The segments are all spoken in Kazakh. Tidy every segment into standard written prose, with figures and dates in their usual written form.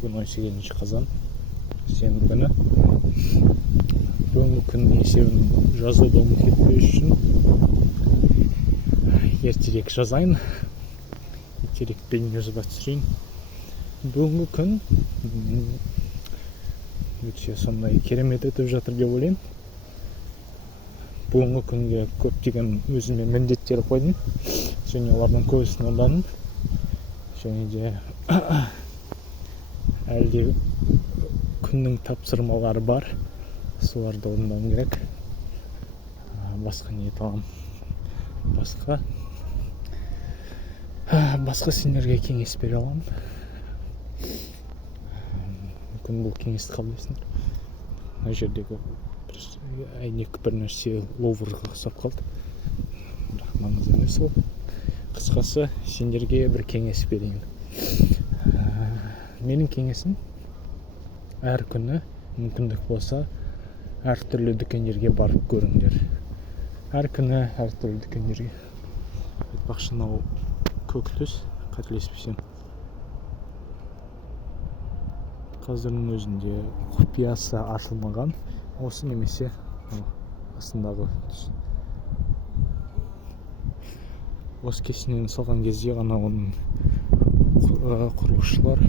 Бүгін 18 қазан, сенбі күні. Бүгінгі күннің есебін жазуды ұмытып кетпеу үшін ертерек жазайын. Ертерек бейне жазып түсірейін. Бүгінгі күн өте сондай керемет өтіп жатыр деп ойлаймын. Бүгінгі күнге көптеген өзіме міндеттер қойдым. Және олардың көбісін орындадым. Және де әлде күннің тапсырмалары бар. Соларды орындауым керек. Басқа ниет аламын. Басқа сендерге кеңес бере аламын. Мүмкін бұл кеңесті қабылдайсыңдар. Мына жердегі әйнек бір нәрсе ловырға ұқсап қалды. Бірақ маңызды емес ол. Қысқасы сендерге бір кеңес берейін. Менің кеңесім әр күні мүмкіндік болса әртүрлі дүкендерге барып көріңдер. Әр күні әртүрлі дүкендерге. Айтпақшы, мынау көк түс, қателеспесем. Қазірдің өзінде құпиясы ашылмаған. Осы немесе астындағы түс. Осы кесінен салған кезде ғана оның құрылысшылар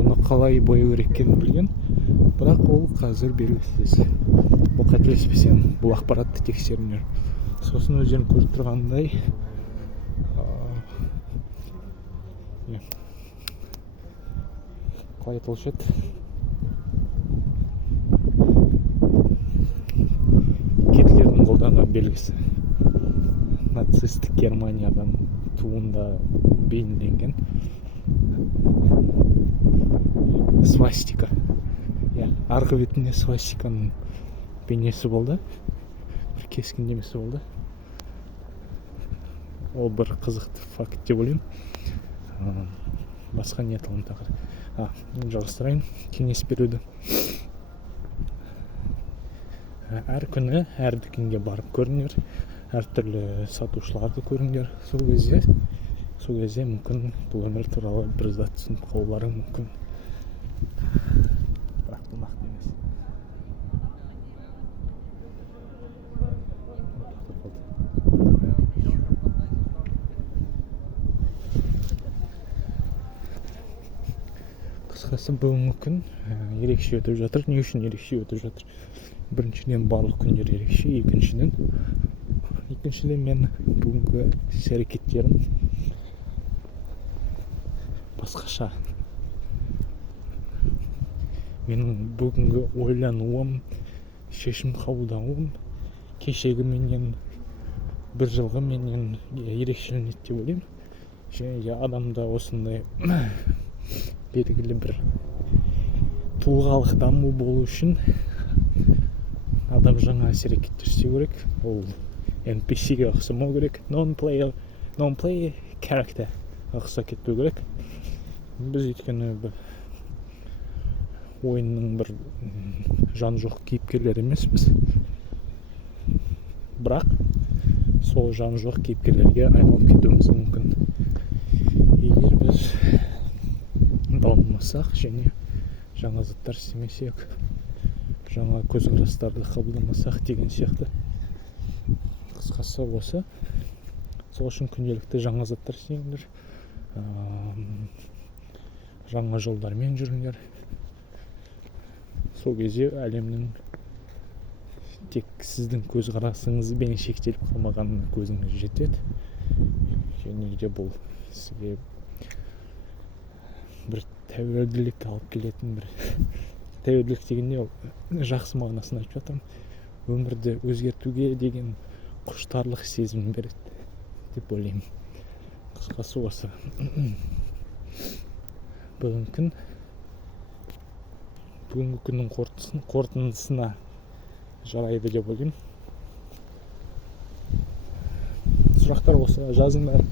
бұны қалай бояу керек екенін білген. Бірақ ол қазір белгісіз. Бұл қателеспесем, бұл ақпаратты тексеріңдер. Сосын өздерің көріп тұрғандай қалай айтылушы еді? Гитлердің қолданған белгісі. Нацистік Германиядан туында бейнеленген свастика. Арғы бетінде свастиканың бейнесі болды. Бір кескіндемесі болды. Ол бір қызықты факт деп ойлаймын. Басқа не айталым тағы. Жалғастырайын кеңес беруді. Әр күні әр дүкенге барып көріңдер. Әртүрлі сатушыларды көріңдер. Сол кезде мүмкін бұл өмір туралы бір зат түсініп қалулары мүмкін. Бірақ бұл нақты емес. Қысқасы бүгінгі күн ерекше өтіп жатыр. Не үшін ерекше өтіп жатыр? Біріншіден барлық күндер ерекше, екіншіден мен бүгінгі іс-әрекеттерім басқаша. Менің бүгінгі ойлануым, шешім қабылдауым кешегі менен, бір жылғы менен ерекшеленеді деп ойлаймын. Және адамда осындай белгілі бір тұлғалық даму болу үшін адам жаңа іс-әрекеттер істеу керек. Ол NPC-ге ұқсамау керек. Non-play character ұқсап кетпеу керек. Біз өйткені ойынның бір жан жоқ кейіпкерлер емеспіз. Бірақ сол жан жоқ кейіпкерлерге айналып кетуіміз мүмкін. Егер біз дамымасақ және жаңа заттар істемесек, жаңа көзқарастарды қабылдамасақ деген сияқты. Қысқасы осы. Сол үшін күнделікті жаңа заттар істеңдер. Жаңа жолдармен жүріңдер. Сол кезде әлемнің тек сіздің көзқарасыңызбен шектеліп қалмағанына көзіңіз жетеді. Және де бұл сізге бір тәуелділік алып келетін бір тәуелділік дегенде ол жақсы мағынасын айтып жатырмын. Өмірді өзгертуге деген құштарлық сезім береді деп ойлаймын. Қысқасы осы. Бүгінгі күннің қорытындысына жарайды деп ойлаймын. Сұрақтар болса жазыңдар.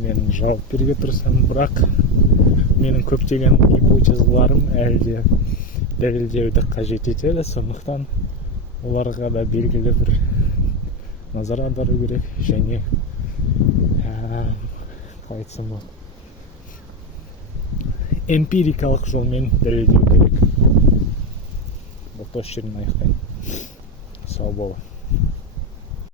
Мен жауап беруге тырысамын, бірақ менің көптеген гипотезаларым әлде дәлелдеуді қажет етеді. Сондықтан оларға да белгілі бір назар аудару керек. Және қалай айтсам болады, эмпирикалык жолмен далилдөө керек. Ортош жерден аяктайм. Сау боло.